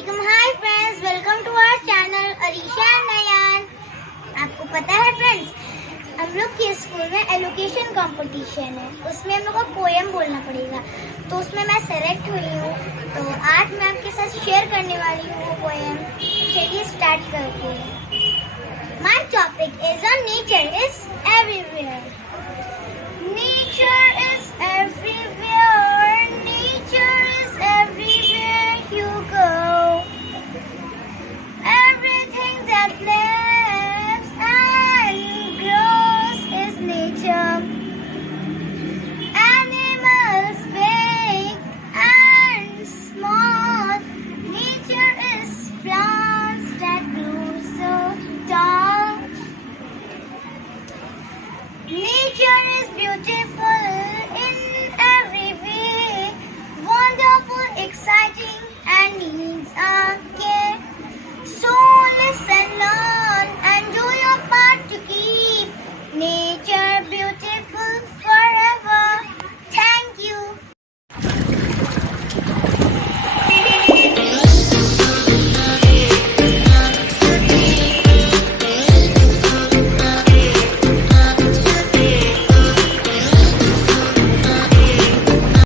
अस्सलामुअलैकुम। Hi friends, welcome to our channel Arisha and Nayan. आपको पता है फ्रेंड्स, हम लोग के स्कूल में एलोकेशन कंपटीशन है, उसमें हम लोग को पोएम बोलना पड़ेगा। तो उसमें मैं सेलेक्ट हुई हूँ, तो आज मैं आपके साथ शेयर करने वाली हूँ वो पोएम। चलिए स्टार्ट करते हैं। My topic is on nature is everywhere.